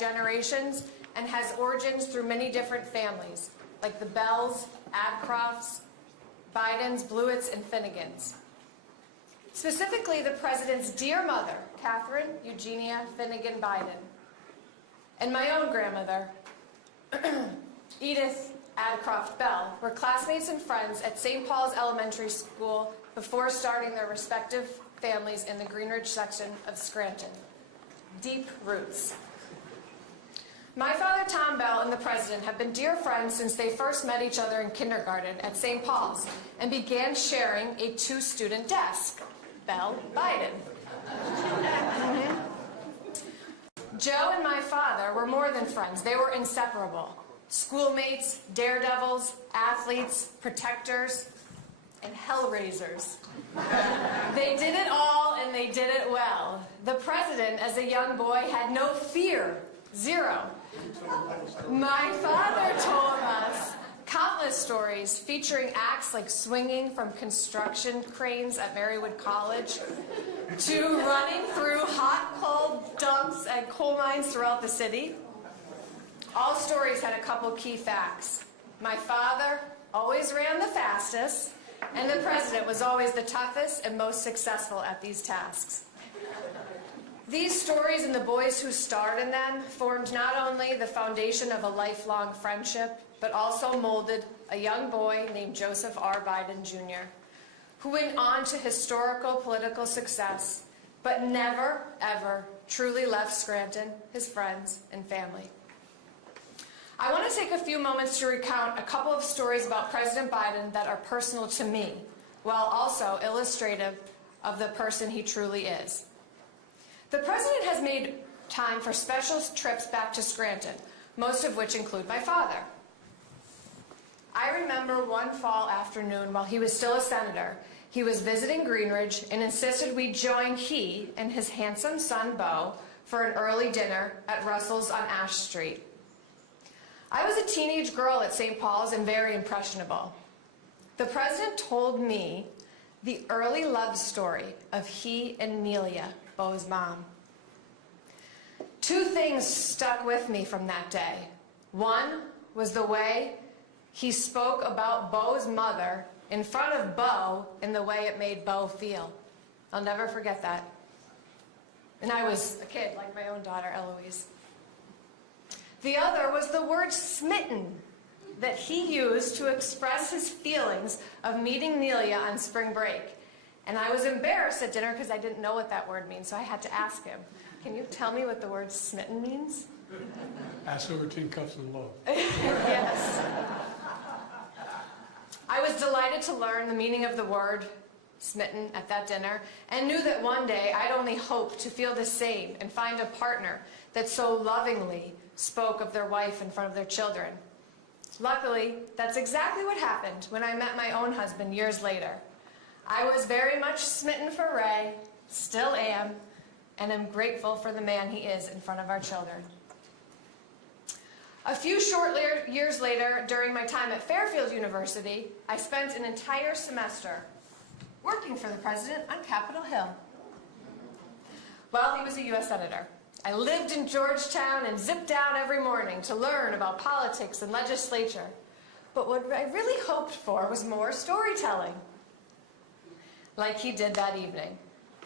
generations and has origins through many different families, like the Bells, Adcrofts, Bidens, Blewitts, and Finnegans. Specifically, the president's dear mother, Catherine Eugenia Finnegan Biden, and my own grandmother, Edith Adcroft Bell, were classmates and friends at St. Paul's Elementary School before starting their respective families in the Greenridge section of Scranton. Deep roots. My father, Tom Bell, and the president have been dear friends since they first met each other in kindergarten at St. Paul's and began sharing a two-student desk. Bell, Biden. Joe and my father were more than friends. They were inseparable. Schoolmates, daredevils, athletes, protectors, and hellraisers. They did it all, and they did it well. The president, as a young boy, had no fear. Zero. My father told us countless stories featuring acts like swinging from construction cranes at Marywood College to running through hot, cold dumps at coal mines throughout the city. All stories had a couple key facts. My father always ran the fastest, and the president was always the toughest and most successful at these tasks. These stories and the boys who starred in them formed not only the foundation of a lifelong friendship, but also molded a young boy named Joseph R. Biden, Jr., who went on to historical political success, but never, ever truly left Scranton, his friends, and family. I want to take a few moments to recount a couple of stories about President Biden that are personal to me, while also illustrative of the person he truly is. The president has made time for special trips back to Scranton, most of which include my father. I remember one fall afternoon while he was still a senator, he was visiting Greenridge and insisted we join he and his handsome son, Beau, for an early dinner at Russell's on Ash Street. I was a teenage girl at St. Paul's and very impressionable. The president told me the early love story of he and Nelia, Beau's mom. Two things stuck with me from that day. One was the way he spoke about Beau's mother in front of Beau and the way it made Beau feel. I'll never forget that. And I was a kid, like my own daughter, Eloise. The other was the word smitten that he used to express his feelings of meeting Nelia on spring break. And I was embarrassed at dinner because I didn't know what that word means, so I had to ask him, can you tell me what the word smitten means? Ass over tin cuffs and love. Yes. I was delighted to learn the meaning of the word smitten at that dinner and knew that one day I'd only hope to feel the same and find a partner that so lovingly spoke of their wife in front of their children. Luckily, that's exactly what happened when I met my own husband years later. I was very much smitten for Ray, still am, and am grateful for the man he is in front of our children. A few short years later, during my time at Fairfield University, I spent an entire semester working for the president on Capitol Hill while he was a U.S. Senator. I lived in Georgetown and zipped down every morning to learn about politics and legislature. But what I really hoped for was more storytelling, like he did that evening.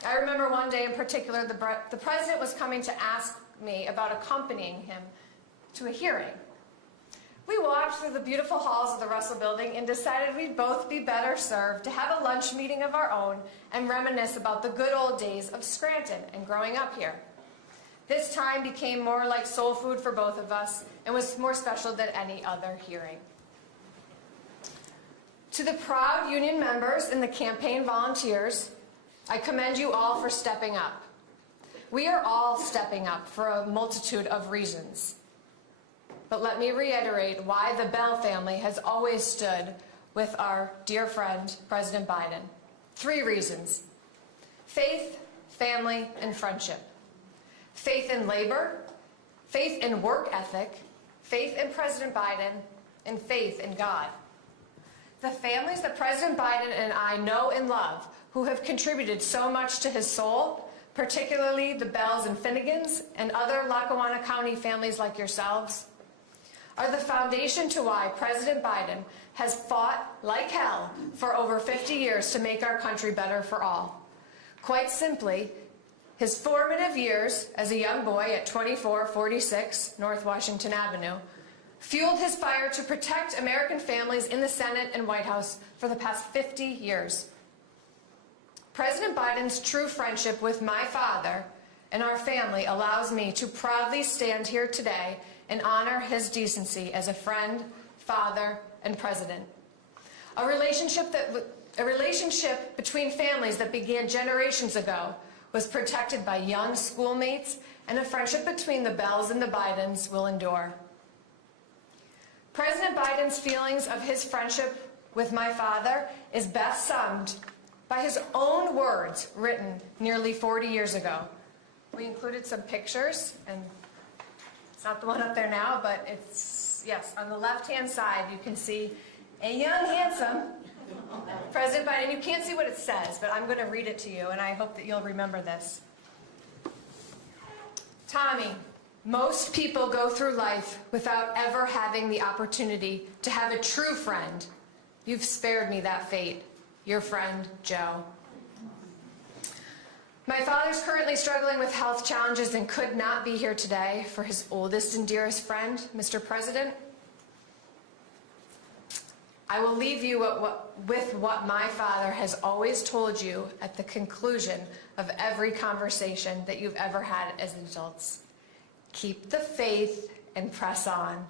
I remember one day in particular, the president was coming to ask me about accompanying him to a hearing. We walked through the beautiful halls of the Russell Building and decided we'd both be better served to have a lunch meeting of our own and reminisce about the good old days of Scranton and growing up here. This time became more like soul food for both of us and was more special than any other hearing. To the proud union members and the campaign volunteers, I commend you all for stepping up. We are all stepping up for a multitude of reasons. But let me reiterate why the Bell family has always stood with our dear friend, President Biden. 3 reasons: faith, family, and friendship. Faith in labor, faith in work ethic, faith in President Biden, and faith in God. The families that President Biden and I know and love, who have contributed so much to his soul, particularly the Bells and Finnegans and other Lackawanna County families like yourselves, are the foundation to why President Biden has fought like hell for over 50 years to make our country better for all. Quite simply, his formative years as a young boy at 2446 North Washington Avenue fueled his fire to protect American families in the Senate and White House for the past 50 years. President Biden's true friendship with my father and our family allows me to proudly stand here today and honor his decency as a friend, father, and president. A relationship between families that began generations ago was protected by young schoolmates, and a friendship between the Bells and the Bidens will endure. President Biden's feelings of his friendship with my father is best summed by his own words written nearly 40 years ago. We included some pictures, and it's not the one up there now, but it's, yes, on the left-hand side you can see a young, handsome President Biden. You can't see what it says, but I'm going to read it to you, and I hope that you'll remember this. Tommy, most people go through life without ever having the opportunity to have a true friend. You've spared me that fate. Your friend, Joe. My father's currently struggling with health challenges and could not be here today for his oldest and dearest friend, Mr. President. I will leave you with what my father has always told you at the conclusion of every conversation that you've ever had as adults. Keep the faith and press on.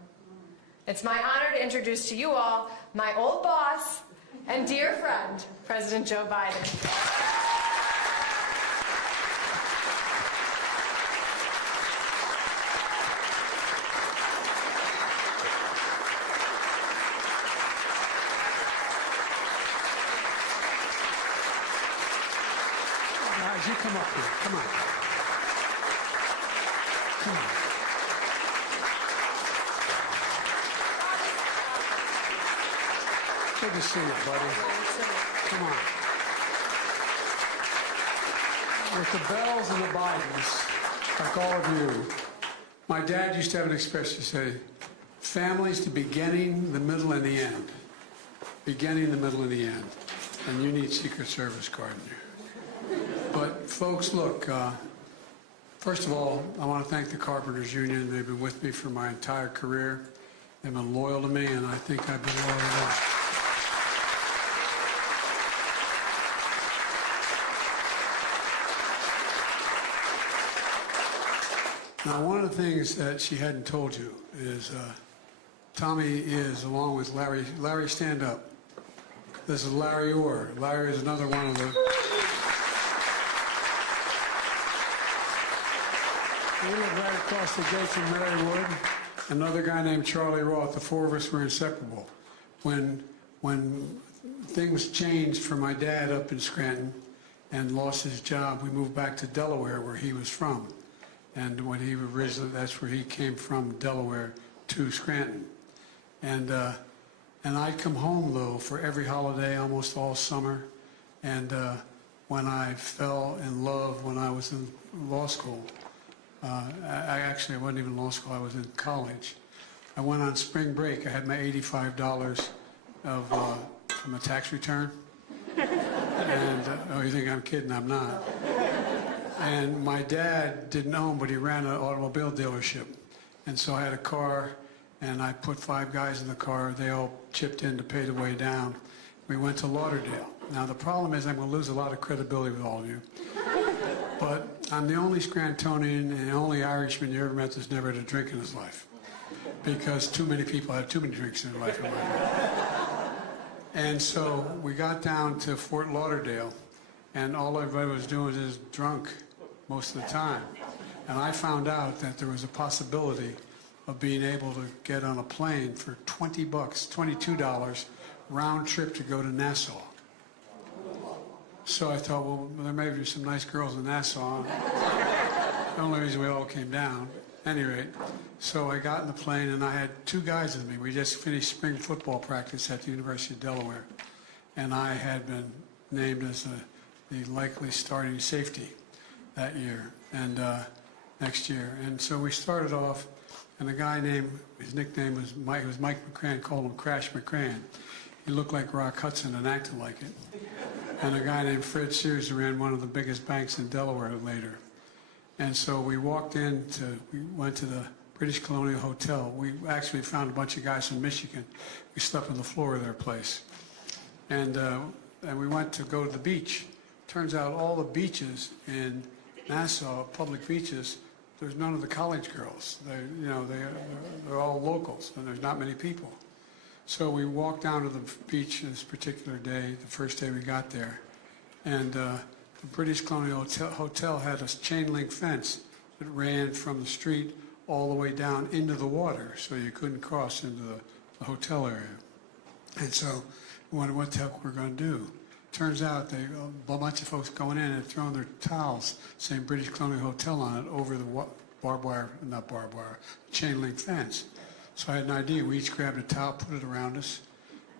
It's my honor to introduce to you all my old boss and dear friend, President Joe Biden. Guys, you come up here. Come on. Come on. Good to see you, buddy. Come on. With the Bells and the Bidens, like all of you, my dad used to have an expression to say, family's the beginning, the middle, and the end. Beginning, the middle, and the end. And you need Secret Service card in there. But folks, look, first of all, I want to thank the Carpenters Union. They've been with me for my entire career. They've been loyal to me, and I think I've been loyal to them. Now, one of the things that she hadn't told you is Tommy is, along with Larry, stand up. This is Larry Orr. Larry is another one of the... We live right across the gate from Marywood. Another guy named Charlie Roth. The four of us were inseparable. When things changed for my dad up in Scranton and lost his job, we moved back to Delaware, where he was from. And when he originally, that's where he came from, Delaware to Scranton. And I'd come home, though, for every holiday, almost all summer. And when I fell in love when I was in law school, I wasn't even in law school, I was in college. I went on spring break. I had my $85 from a tax return. And, oh, you think I'm kidding? I'm not. And my dad didn't own, but he ran an automobile dealership. And so I had a car, and I put 5 guys in the car. They all chipped in to pay the way down. We went to Lauderdale. Now, the problem is I'm going to lose a lot of credibility with all of you. But I'm the only Scrantonian and the only Irishman you ever met that's never had a drink in his life. Because too many people have too many drinks in their life. And so we got down to Fort Lauderdale, and all everybody was doing is drunk most of the time. And I found out that there was a possibility of being able to get on a plane for $20, $22, round trip to go to Nassau. So I thought, well, there may be some nice girls in Nassau. The only reason we all came down. At any rate, so I got in the plane, and I had 2 guys with me. We just finished spring football practice at the University of Delaware, and I had been named as the likely starting safety. that year and next year. And so we started off, and a guy named, his nickname was Mike, it was Mike McCran, called him Crash McCran. He looked like Rock Hudson and acted like it. And a guy named Fred Sears who ran one of the biggest banks in Delaware later. And so we went to the British Colonial Hotel. We actually found a bunch of guys from Michigan. We slept on the floor of their place. And we went to go to the beach. Turns out all the beaches in Nassau, public beaches, there's none of the college girls. They're all locals, and there's not many people. So we walked down to the beach this particular day, the first day we got there, and the British Colonial Hotel had a chain link fence that ran from the street all the way down into the water, so you couldn't cross into the hotel area. And so we wondered what the heck we're going to do. Turns out a bunch of folks going in had thrown their towels, saying British Colonial Hotel on it, over the chain link fence. So I had an idea. We each grabbed a towel, put it around us,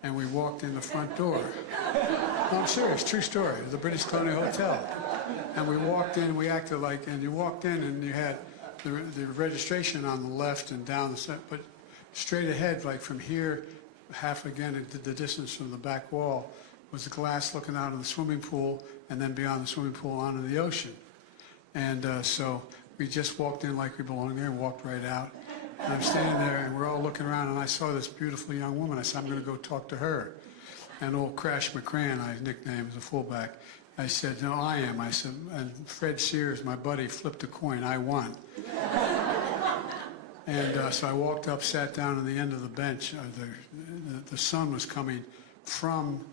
and we walked in the front door. No, I'm serious, true story. The British Colonial Hotel. And we walked in, we acted like, and you walked in and you had the registration on the left and down the center, but straight ahead, like from here, half again, the distance from the back wall, was the glass looking out of the swimming pool, and then beyond the swimming pool onto the ocean. And so we just walked in like we belonged there and walked right out. And I'm standing there, and we're all looking around, and I saw this beautiful young woman. I said, I'm going to go talk to her. And old Crash McCran, I nicknamed as a fullback, I said, no, I am. I said, and Fred Sears, my buddy, flipped a coin. I won. And so I walked up, sat down on the end of the bench. The sun was coming from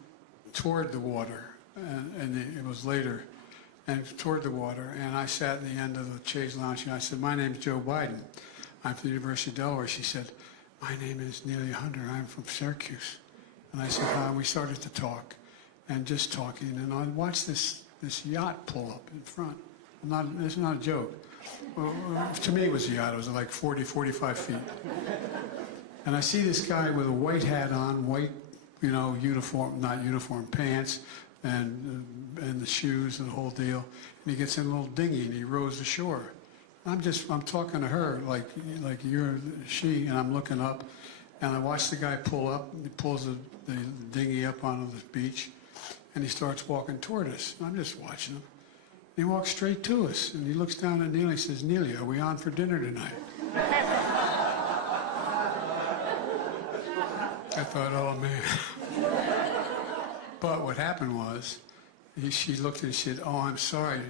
toward the water, and it was later, and toward the water. And I sat in the end of the chaise lounge, and I said, my name's Joe Biden. I'm from the University of Delaware. She said, my name is Nelia Hunter. I'm from Syracuse. And I said, hi. And we started to talk, and just talking. And I watched this yacht pull up in front. It's not a joke. Well, to me, it was a yacht. It was like 40, 45 feet. And I see this guy with a white hat on, white, uniform pants, and the shoes and the whole deal. And he gets in a little dinghy and he rows ashore. I'm talking to her like you're she, and I'm looking up, and I watch the guy pull up. He pulls the dinghy up onto the beach, and he starts walking toward us. I'm just watching him. And he walks straight to us, and he looks down at Nelia and says, Nelia, are we on for dinner tonight? I thought, oh, man. But what happened was, she looked and she said, oh, I'm sorry.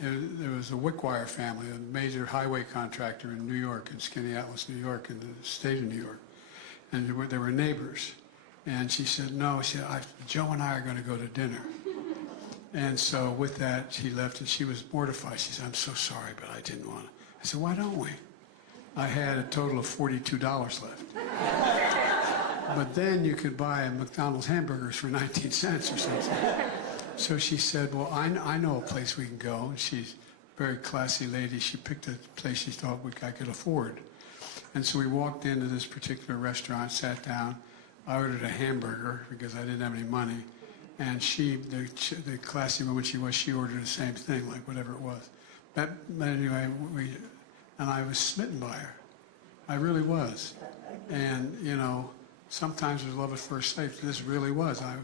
There was a Wickwire family, a major highway contractor in New York, in Skaneateles, New York, in the state of New York. And they were neighbors. And she said, no, she said, Joe and I are going to go to dinner. And so with that, she left, and she was mortified. She said, I'm so sorry, but I didn't want to. I said, why don't we? I had a total of $42 left. But then you could buy a McDonald's hamburgers for 19 cents or something. So she said, well, I know a place we can go. And she's a very classy lady. She picked a place she thought I could afford. And so we walked into this particular restaurant, sat down. I ordered a hamburger because I didn't have any money. And the classy woman she ordered the same thing, like whatever it was. But anyway, and I was smitten by her. I really was. And, sometimes there's love at first sight. This really was. I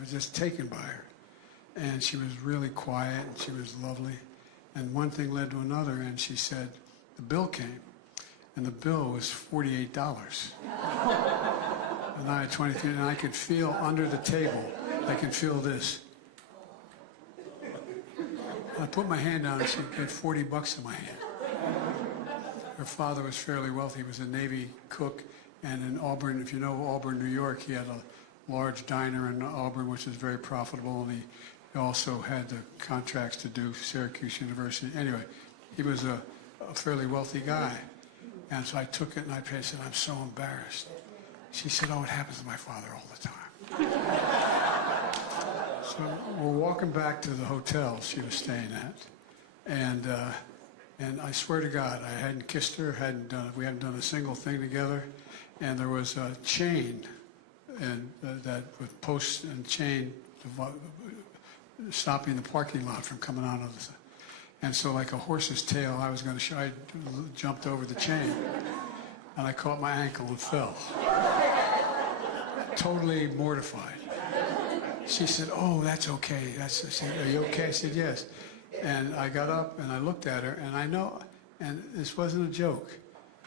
was just taken by her. And she was really quiet, and she was lovely. And one thing led to another, and she said, the bill came, and the bill was $48. And I had 23, and I could feel under the table, I could feel this. I put my hand on it, she had $40 in my hand. Her father was fairly wealthy. He was a Navy cook, and in Auburn, if you know Auburn, New York, he had a large diner in Auburn, which was very profitable, and he also had the contracts to do Syracuse University. Anyway, he was a fairly wealthy guy. And so I took it and I said, I'm so embarrassed. She said, oh, it happens to my father all the time. So we're walking back to the hotel she was staying at. And I swear to God, I hadn't kissed her, we hadn't done a single thing together. And there was a chain that with posts and chain stopping the parking lot from coming out of And so like a horse's tail, I jumped over the chain, and I caught my ankle and fell. Totally mortified. She said, "Oh, that's okay." I said, "Are you okay?" I said, "Yes." And I got up and I looked at her, and I know, and this wasn't a joke.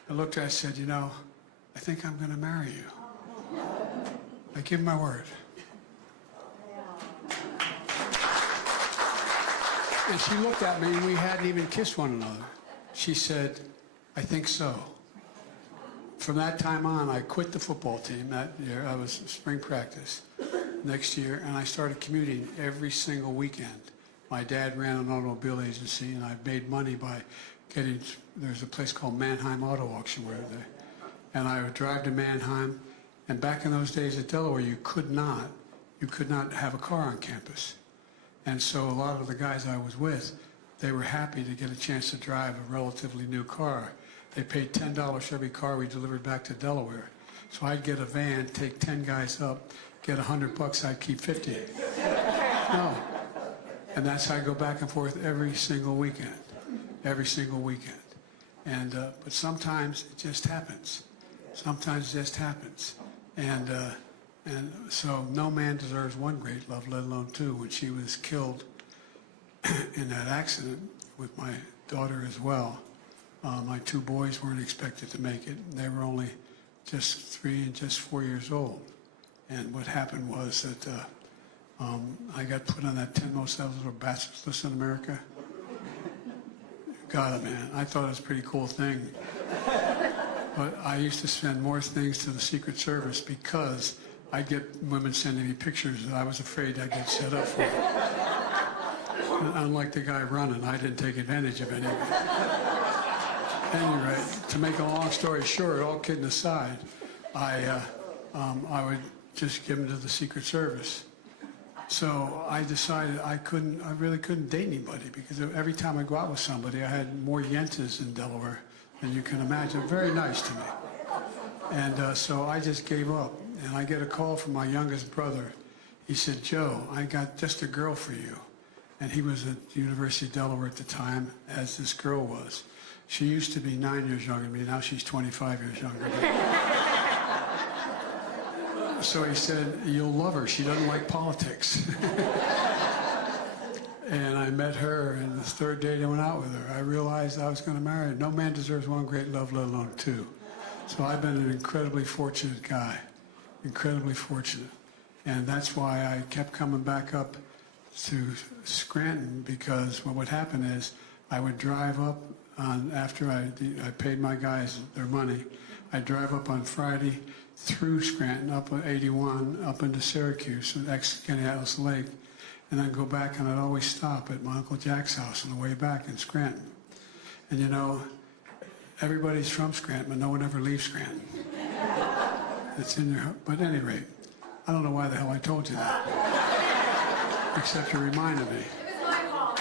I looked at her, I said, "You know, I think I'm going to marry you. I give my word." And she looked at me, and we hadn't even kissed one another. She said, "I think so." From that time on, I quit the football team that year. I was spring practice next year, and I started commuting every single weekend. My dad ran an automobile agency, and I made money by there's a place called Mannheim Auto Auction and I would drive to Mannheim, and back in those days at Delaware, you could not have a car on campus. And so a lot of the guys I was with, they were happy to get a chance to drive a relatively new car. They paid $10 for every car we delivered back to Delaware. So I'd get a van, take 10 guys up, get $100, I'd keep 50. No. And that's how I go back and forth every single weekend. Every single weekend. And, but sometimes it just happens. Sometimes it just happens. And so no man deserves one great love, let alone two. When she was killed in that accident with my daughter as well, my two boys weren't expected to make it. They were only just 3 and just 4 years old. And what happened was that I got put on that 10 most eligible bachelors list in America. Got it, man. I thought it was a pretty cool thing. But I used to send more things to the Secret Service because I'd get women sending me pictures that I was afraid I'd get set up for. And unlike the guy running, I didn't take advantage of any of it. Anyway, to make a long story short, all kidding aside, I would just give them to the Secret Service. So I decided I really couldn't date anybody because every time I go out with somebody, I had more yentas in Delaware than you can imagine. Very nice to me. And so I just gave up. And I get a call from my youngest brother. He said, "Joe, I got just a girl for you." And he was at the University of Delaware at the time, as this girl was. She used to be 9 years younger than me. Now she's 25 years younger than me. So he said, "You'll love her. She doesn't like politics." And I met her, and the third date I went out with her, I realized I was going to marry her. No man deserves one great love, let alone two. So I've been an incredibly fortunate guy. Incredibly fortunate. And that's why I kept coming back up to Scranton, because what would happen is I would drive up after I paid my guys their money. I'd drive up on Friday through Scranton, up on 81, up into Syracuse, ex-Kenny Atlas Lake, and then go back, and I'd always stop at my Uncle Jack's house on the way back in Scranton. And you know, everybody's from Scranton, but no one ever leaves Scranton. It's in your, but at any rate, I don't know why the hell I told you that. Except you reminded me. It was my fault.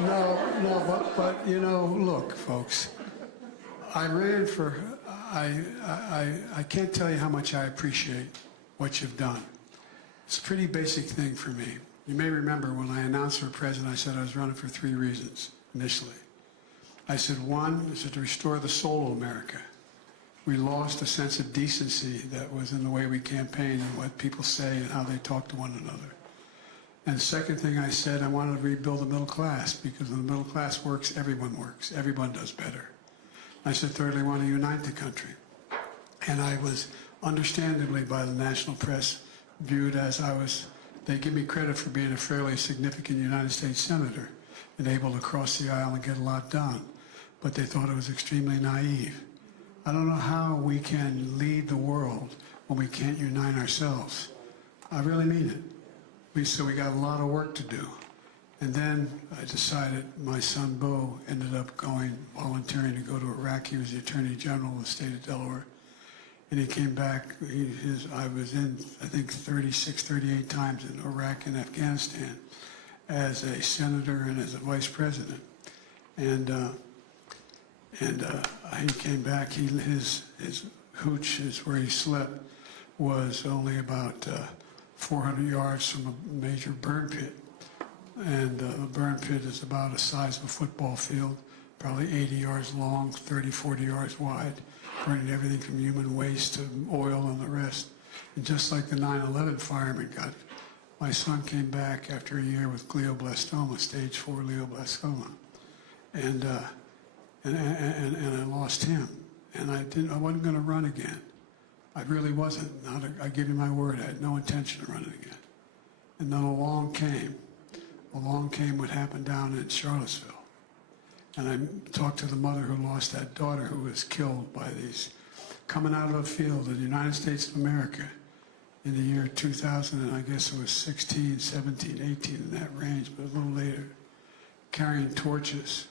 No, but you know, look, folks, I ran for, I can't tell you how much I appreciate what you've done. It's a pretty basic thing for me. You may remember when I announced for president, I said I was running for 3 reasons initially. I said, one is to restore the soul of America. We lost a sense of decency that was in the way we campaign and what people say and how they talk to one another. And the second thing I said, I wanted to rebuild the middle class, because when the middle class works, everyone works. Everyone does better. I said, thirdly, I want to unite the country. And I was understandably by the national press viewed as they give me credit for being a fairly significant United States senator and able to cross the aisle and get a lot done. But they thought it was extremely naive. I don't know how we can lead the world when we can't unite ourselves. I really mean it. So we got a lot of work to do. And then I decided my son Bo ended up volunteering to go to Iraq. He was the Attorney General of the state of Delaware. And he came back. I was in, I think, 36, 38 times in Iraq and Afghanistan as a senator and as a vice president. And he came back. His hooch, where he slept, was only about 400 yards from a major burn pit. and the burn pit is about the size of a football field, probably 80 yards long, 30, 40 yards wide, burning everything from human waste to oil and the rest. And just like the 9/11 firemen got, my son came back after a year with glioblastoma, stage 4 glioblastoma, and I lost him. And I wasn't going to run again. I really wasn't. I give you my word, I had no intention of running again. And then along came what happened down in Charlottesville. And I talked to the mother who lost that daughter who was killed by these, coming out of a field in the United States of America in the year 2000, and I guess it was 16, 17, 18, in that range, but a little later, carrying torches,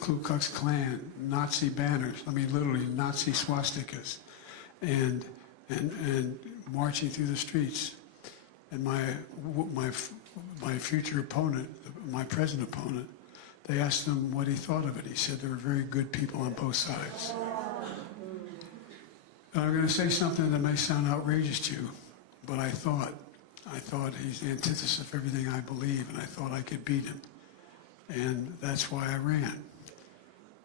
Ku Klux Klan, Nazi banners, I mean literally Nazi swastikas, and marching through the streets. And my future opponent, my present opponent, they asked him what he thought of it. He said there were very good people on both sides. And I'm going to say something that may sound outrageous to you, but I thought he's the antithesis of everything I believe, and I thought I could beat him. And that's why I ran.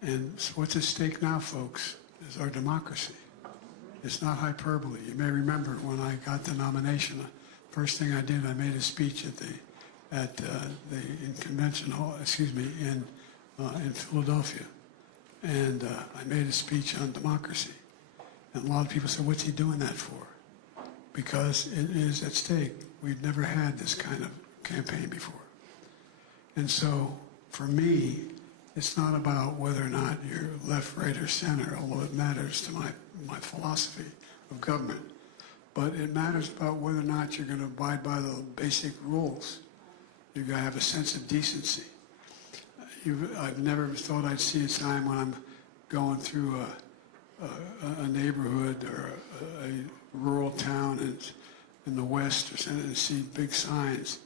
And so what's at stake now, folks, is our democracy. It's not hyperbole. You may remember when I got the nomination, first thing I did, I made a speech in Convention Hall, in Philadelphia, and I made a speech on democracy. And a lot of people said, "What's he doing that for?" Because it is at stake. We've never had this kind of campaign before, and so for me, it's not about whether or not you're left, right, or center, although it matters to my philosophy of government. But it matters about whether or not you're going to abide by the basic rules. You've got to have a sense of decency. I've never thought I'd see a time when I'm going through a neighborhood or a rural town in the West or something and see big signs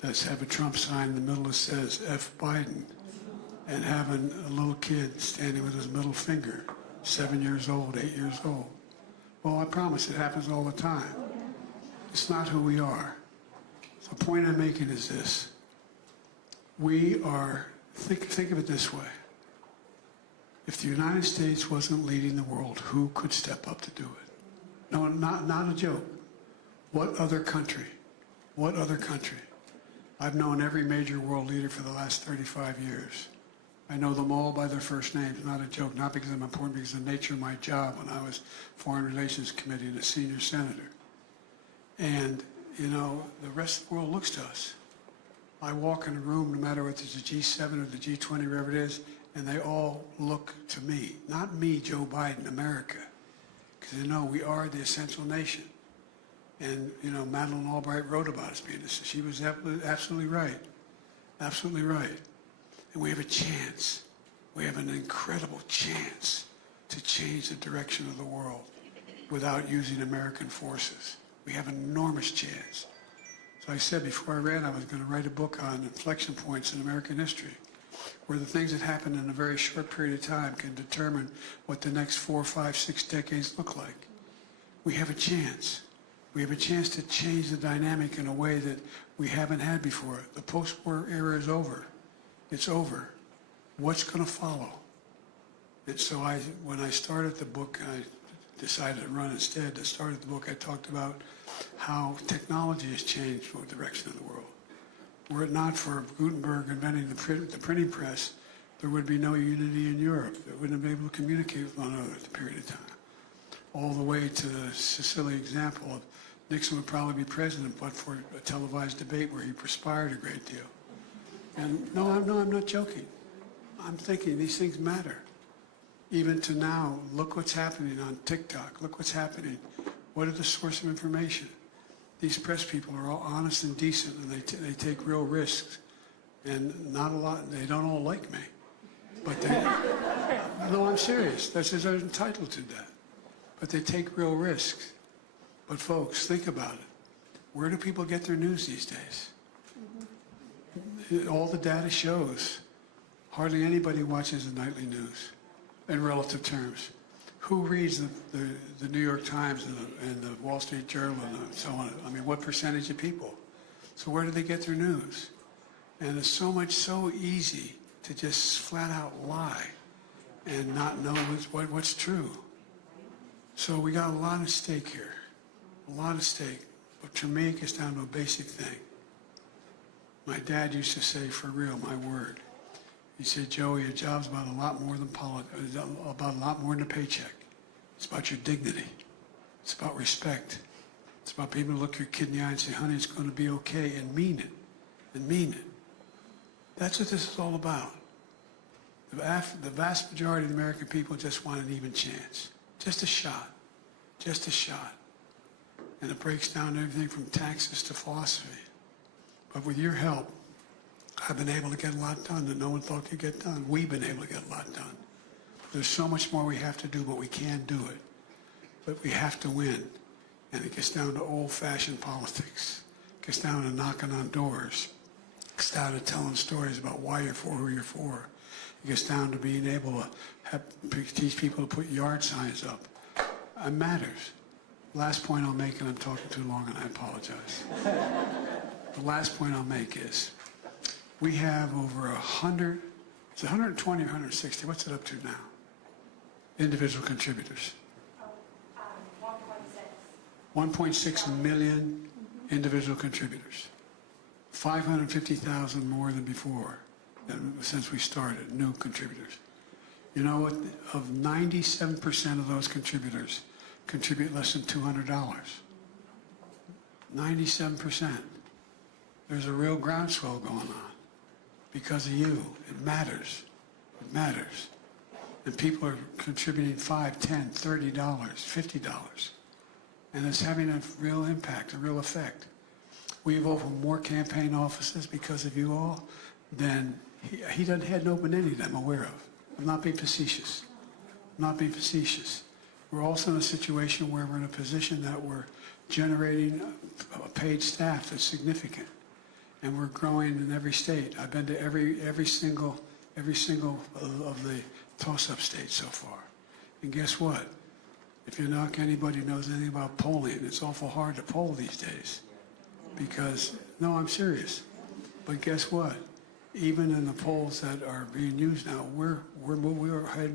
that have a Trump sign in the middle that says F. Biden, and having a little kid standing with his middle finger, 7 years old, 8 years old. Well, I promise it happens all the time. It's not who we are. The point I'm making is this. We are, think of it this way. If the United States wasn't leading the world, who could step up to do it? No, not a joke. What other country? What other country? I've known every major world leader for the last 35 years. I know them all by their first names, not a joke, not because I'm important, because of the nature of my job when I was Foreign Relations Committee and a senior senator. And, you know, the rest of the world looks to us. I walk in a room, no matter whether it's the G7 or the G20, wherever it is, and they all look to me. Not me, Joe Biden, America. Because they know we are the essential nation. And, you know, Madeleine Albright wrote about us being this. She was absolutely right. Absolutely right. And we have a chance. We have an incredible chance to change the direction of the world without using American forces. We have an enormous chance. So I said before I ran, I was going to write a book on inflection points in American history, where the things that happen in a very short period of time can determine what the next 4, 5, 6 decades look like. We have a chance. We have a chance to change the dynamic in a way that we haven't had before. The post-war era is over. It's over. What's going to follow? And so when I started the book, I decided to run instead. I started the book, I talked about how technology has changed the direction of the world. Were it not for Gutenberg inventing the printing press, there would be no unity in Europe. They wouldn't have been able to communicate with one another at the period of time. All the way to the silly example of Nixon would probably be president, but for a televised debate where he perspired a great deal. And no, I'm not joking. I'm thinking these things matter. Even to now, look what's happening on TikTok. Look what's happening. What are the source of information? These press people are all honest and decent, and they take real risks. And not a lot, they don't all like me. But they, no, I'm serious. They're entitled to that. But they take real risks. But folks, think about it. Where do people get their news these days? All the data shows hardly anybody watches the nightly news in relative terms. Who reads the New York Times and the Wall Street Journal and so on? I mean, what percentage of people? So where do they get their news? And it's so easy to just flat out lie and not know what's true. So we got a lot at stake here, a lot at stake. But to me, it gets down to a basic thing. My dad used to say, for real, my word. He said, Joey, your job's about a lot more than about a lot more than a paycheck. It's about your dignity. It's about respect. It's about being able to look your kid in the eye and say, honey, it's going to be okay, and mean it. And mean it. That's what this is all about. The vast majority of the American people just want an even chance. Just a shot. Just a shot. And it breaks down everything from taxes to philosophy. But with your help, I've been able to get a lot done that no one thought could get done. We've been able to get a lot done. There's so much more we have to do, but we can do it. But we have to win. And it gets down to old-fashioned politics. It gets down to knocking on doors. It gets down to telling stories about why you're for who you're for. It gets down to being able to teach people to put yard signs up. It matters. Last point I'll make, and I'm talking too long, and I apologize. The last point I'll make is we have over 100, it's 120 or 160, what's it up to now? Individual contributors. 1.6 million individual contributors. 550,000 more than before, since we started, new contributors. You know what? Of 97% of those contributors contribute less than $200. 97%. There's a real groundswell going on because of you. It matters. It matters. And people are contributing $5, $10, $30, $50. And it's having a real impact, a real effect. We've opened more campaign offices because of you all than he hadn't opened any that I'm aware of. I'm not being facetious. I'm not being facetious. We're also in a situation where we're in a position that we're generating a paid staff that's significant. And we're growing in every state. I've been to every single of the toss-up states so far. And guess what? If you're not anybody who knows anything about polling, it's awful hard to poll these days. Because, no, I'm serious. But guess what? Even in the polls that are being used now, we're ahead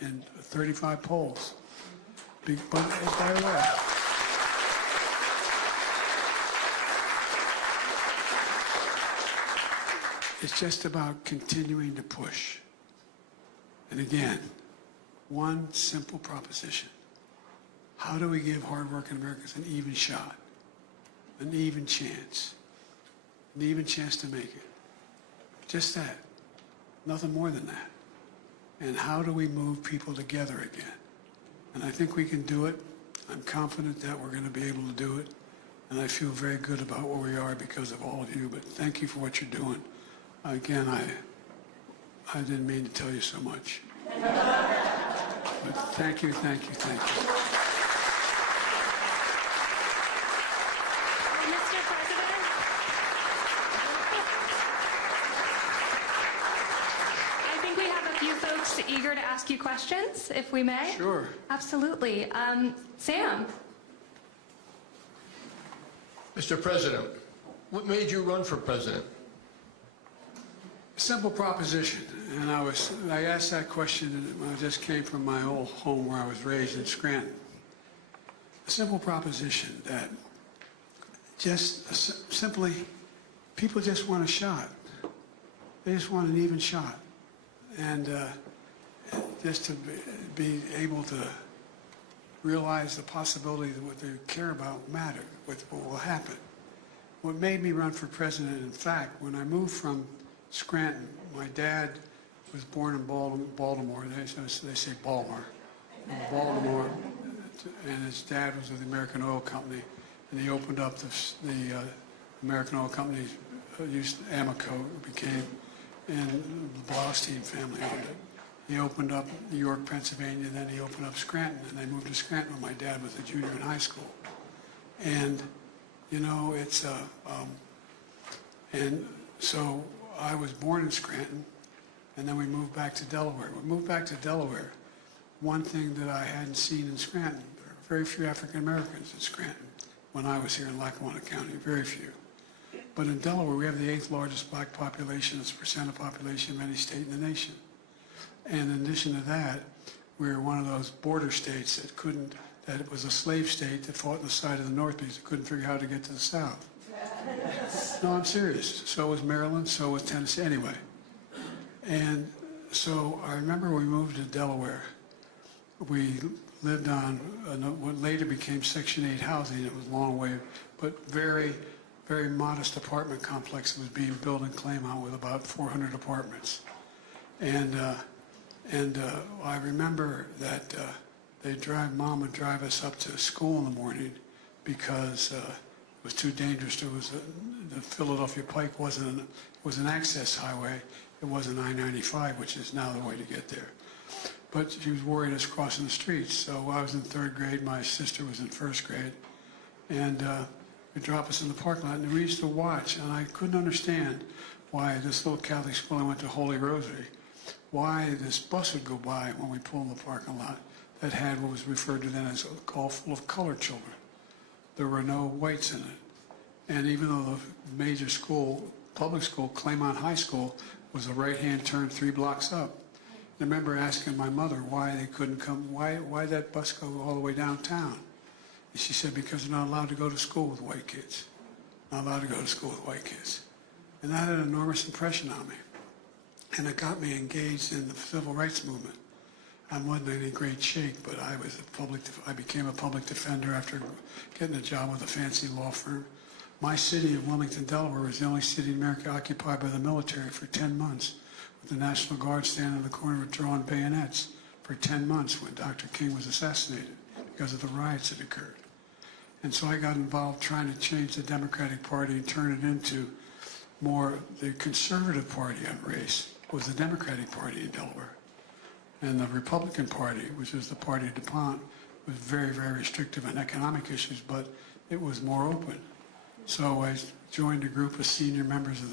in 35 polls. But by the way, it's just about continuing to push. And again, one simple proposition. How do we give hardworking Americans an even shot, an even chance to make it? Just that. Nothing more than that. And how do we move people together again? And I think we can do it. I'm confident that we're going to be able to do it. And I feel very good about where we are because of all of you. But thank you for what you're doing. Again, I didn't mean to tell you so much. But thank you, thank you, thank you. Mr. President, I think we have a few folks eager to ask you questions, if we may. Sure. Absolutely. Sam. Mr. President, what made you run for president? Simple proposition, and I asked that question when I just came from my old home where I was raised in Scranton. A simple proposition that just simply, people just want a shot. They just want an even shot. And just to be able to realize the possibility that what they care about matter, what will happen. What made me run for president, in fact, when I moved from Scranton, my dad was born in Baltimore. They say Baltimore. Baltimore, and his dad was with the American Oil Company, and he opened up the American Oil Company, used Amoco, became, and the Blaustein family owned it. He opened up New York, Pennsylvania, then he opened up Scranton, and they moved to Scranton when my dad was a junior in high school. And, you know, it's, and so I was born in Scranton, and then we moved back to Delaware. We moved back to Delaware. One thing that I hadn't seen in Scranton, there are very few African Americans in Scranton when I was here in Lackawanna County, very few. But in Delaware, we have the 8th largest black population as a percent of population of any state in the nation. And in addition to that, we're one of those border states that it was a slave state that fought on the side of the North because it couldn't figure out how to get to the South. No, I'm serious. So was Maryland, so was Tennessee, anyway. And so I remember we moved to Delaware. We lived on what later became Section 8 housing. It was a long way, but very, very modest apartment complex that was being built in Claymont with about 400 apartments. And I remember that Mom would drive us up to school in the morning because it was too dangerous. The Philadelphia Pike was an access highway. It wasn't I-95, which is now the way to get there. But she was worried us crossing the streets. So I was in 3rd grade. My sister was in 1st grade. And would drop us in the parking lot. And we used to watch. And I couldn't understand why this little Catholic school I went to, Holy Rosary, why this bus would go by when we pulled in the parking lot that had what was referred to then as a call full of colored children. There were no whites in it. And even though the major school, public school, Claymont High School, was a right-hand turn 3 blocks up. I remember asking my mother why they couldn't come, why that bus go all the way downtown? And she said, because they're not allowed to go to school with white kids. Not allowed to go to school with white kids. And that had an enormous impression on me. And it got me engaged in the civil rights movement. I wasn't in any great shape, but I became a public defender after getting a job with a fancy law firm. My city of Wilmington, Delaware, was the only city in America occupied by the military for 10 months, with the National Guard standing in the corner with drawn bayonets for 10 months when Dr. King was assassinated because of the riots that occurred. And so I got involved trying to change the Democratic Party and turn it into more the conservative party on race was the Democratic Party in Delaware. And the Republican Party, which is the party of DuPont, was very, very restrictive on economic issues, but it was more open. So I joined a group of senior members of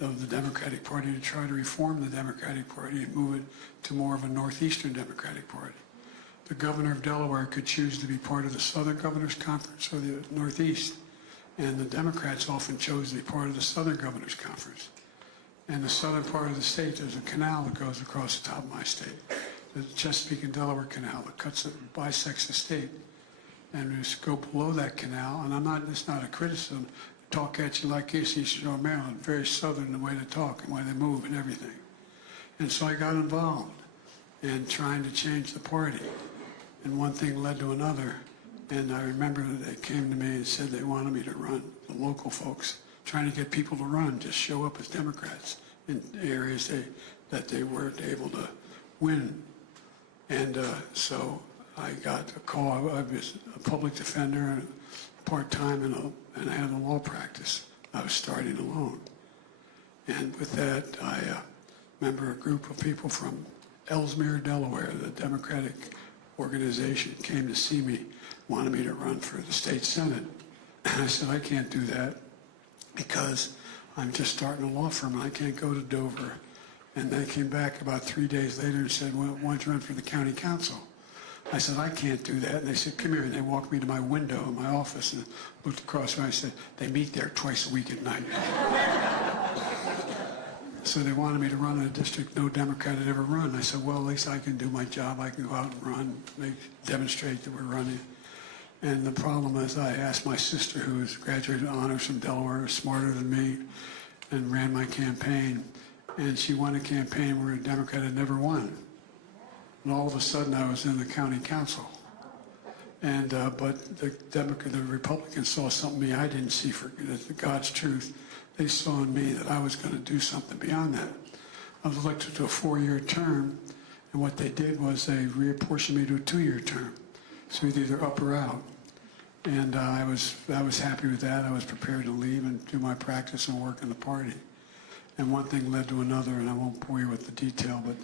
the Democratic Party to try to reform the Democratic Party and move it to more of a Northeastern Democratic Party. The governor of Delaware could choose to be part of the Southern Governors Conference or the Northeast, and the Democrats often chose to be part of the Southern Governors Conference. In the southern part of the state, there's a canal that goes across the top of my state, the Chesapeake and Delaware Canal that bisects the state. And we just go below that canal, and it's not a criticism, talk at you like this, Eastern Shore, Maryland, very southern the way they talk and the way they move and everything. And so I got involved in trying to change the party. And one thing led to another. And I remember that they came to me and said they wanted me to run, the local folks, trying to get people to run, just show up as Democrats in areas that they weren't able to win. And so I got a call. I was a public defender part-time and I had a law practice. I was starting alone. And with that, I remember a group of people from Ellesmere, Delaware, the Democratic organization, came to see me, wanted me to run for the state Senate. And I said, I can't do that because I'm just starting a law firm and I can't go to Dover. And they came back about 3 days later and said, well, why don't you run for the county council? I said, I can't do that. And they said, come here. And they walked me to my window in my office and looked across and I said, they meet there twice a week at night. So they wanted me to run in a district no Democrat had ever run. I said, well, at least I can do my job. I can go out and run, demonstrate that we're running. And the problem is I asked my sister, who was graduated honors from Delaware, was smarter than me, and ran my campaign. And she won a campaign where a Democrat had never won. And all of a sudden I was in the county council. And but the Republicans saw something in me I didn't see for God's truth. They saw in me that I was going to do something beyond that. I was elected to a 4-year term, and what they did was they reapportioned me to a 2-year term. So either up or out. And I was happy with that. I was prepared to leave and do my practice and work in the party. And one thing led to another, and I won't bore you with the detail, but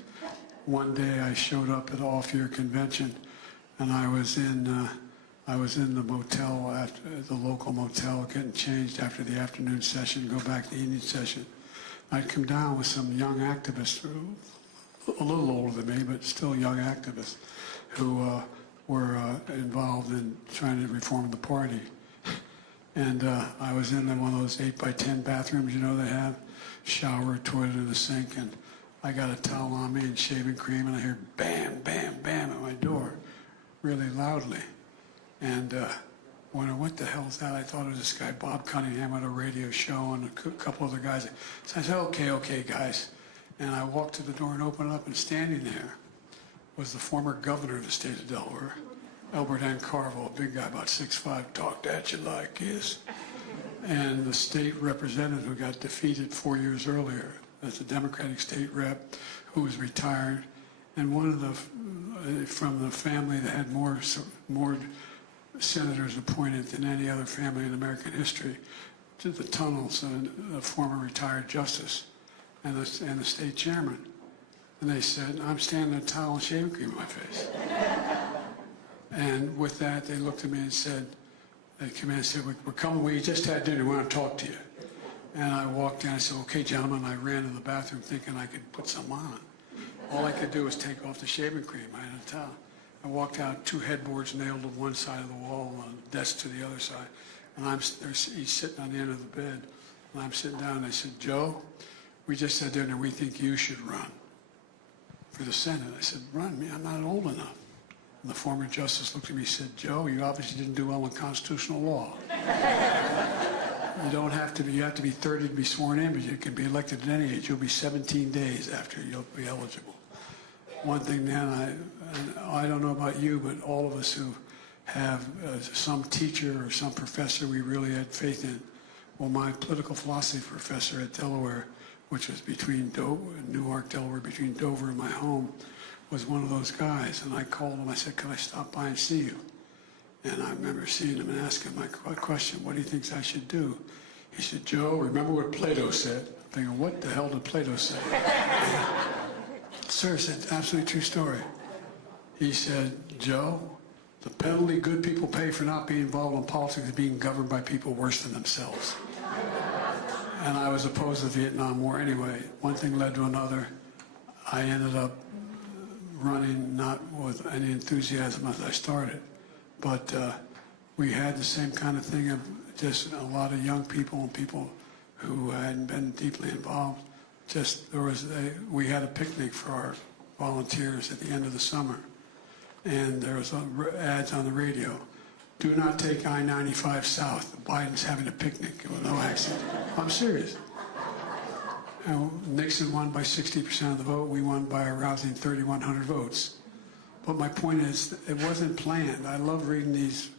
one day I showed up at an off-year convention, and I was in the motel, the local motel, getting changed after the afternoon session, go back to the evening session. I'd come down with some young activists, a little older than me, but still young activists, who were involved in trying to reform the party. And I was in one of those 8x10 bathrooms, you know, they have shower, toilet, and a sink. And I got a towel on me and shaving cream, and I hear bam, bam, bam at my door really loudly. And wondering what the hell is that? I thought it was this guy, Bob Cunningham, at a radio show, and a couple other guys. So I said, okay, guys. And I walked to the door and opened it up, and standing there was the former governor of the state of Delaware, Albert N. Carville, a big guy, about 6'5", talked at you like this. And the state representative who got defeated 4 years earlier as the Democratic state rep, who was retired, and one of the, from the family that had more senators appointed than any other family in American history, to the tunnels, a former retired justice, and the state chairman. And they said, I'm standing with a towel and shaving cream in my face. And with that, they looked at me and said, they came in and said, we're coming, we just had dinner, we want to talk to you. And I walked in, I said, okay, gentlemen. I ran to the bathroom thinking I could put some on. All I could do was take off the shaving cream. I had a towel. I walked out, 2 headboards nailed to one side of the wall, and a desk to the other side. And he's sitting on the end of the bed. And I'm sitting down, and I said, Joe, we just had dinner, we think you should run for the Senate. I said, run me, I'm not old enough. And the former justice looked at me and said, Joe, you obviously didn't do well in constitutional law. You don't have to be, you have to be 30 to be sworn in, but you can be elected at any age. You'll be 17 days after you'll be eligible. One thing, Dan, I don't know about you, but all of us who have some teacher or some professor we really had faith in. Well, my political philosophy professor at Delaware, which was between Newark, Delaware, between Dover and my home, was one of those guys. And I called him, I said, could I stop by and see you? And I remember seeing him and asking him my question, what do you think I should do? He said, Joe, remember what Plato said? I'm thinking, what the hell did Plato say? Sir, it's an absolutely true story. He said, Joe, the penalty good people pay for not being involved in politics is being governed by people worse than themselves. And I was opposed to the Vietnam War anyway. One thing led to another. I ended up running not with any enthusiasm as I started, but we had the same kind of thing of just a lot of young people and people who hadn't been deeply involved. Just we had a picnic for our volunteers at the end of the summer, and there was ads on the radio. Do not take I-95 south. Biden's having a picnic with no accident. I'm serious. Nixon won by 60% of the vote. We won by a rousing 3,100 votes. But my point is, it wasn't planned. I love reading these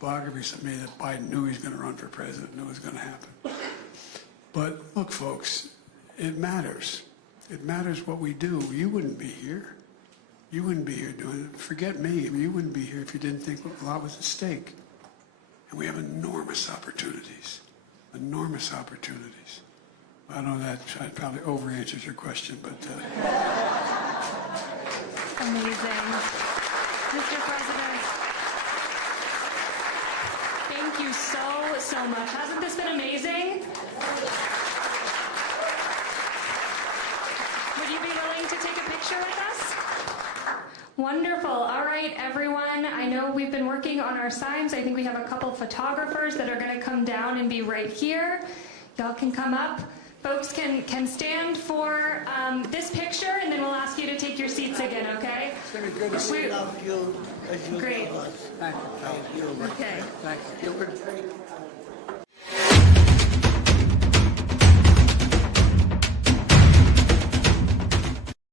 biographies of me that Biden knew he was going to run for president, knew it was going to happen. But look, folks, it matters. It matters what we do. You wouldn't be here. You wouldn't be here doing it. Forget me. I mean, you wouldn't be here if you didn't think a lot was at stake. And we have enormous opportunities. Enormous opportunities. I know that probably over-answers your question, but... Amazing. Mr. President, thank you so much. Hasn't this been amazing? Would you be willing to take a picture with us? Wonderful. All right, everyone. I know we've been working on our signs. I think we have a couple of photographers that are going to come down and be right here. Y'all can come up. Folks can stand for this picture, and then we'll ask you to take your seats again, okay? It's going to be good to see you. Love you as you Great. love us. Thank you. Thank you. Okay. Thank you.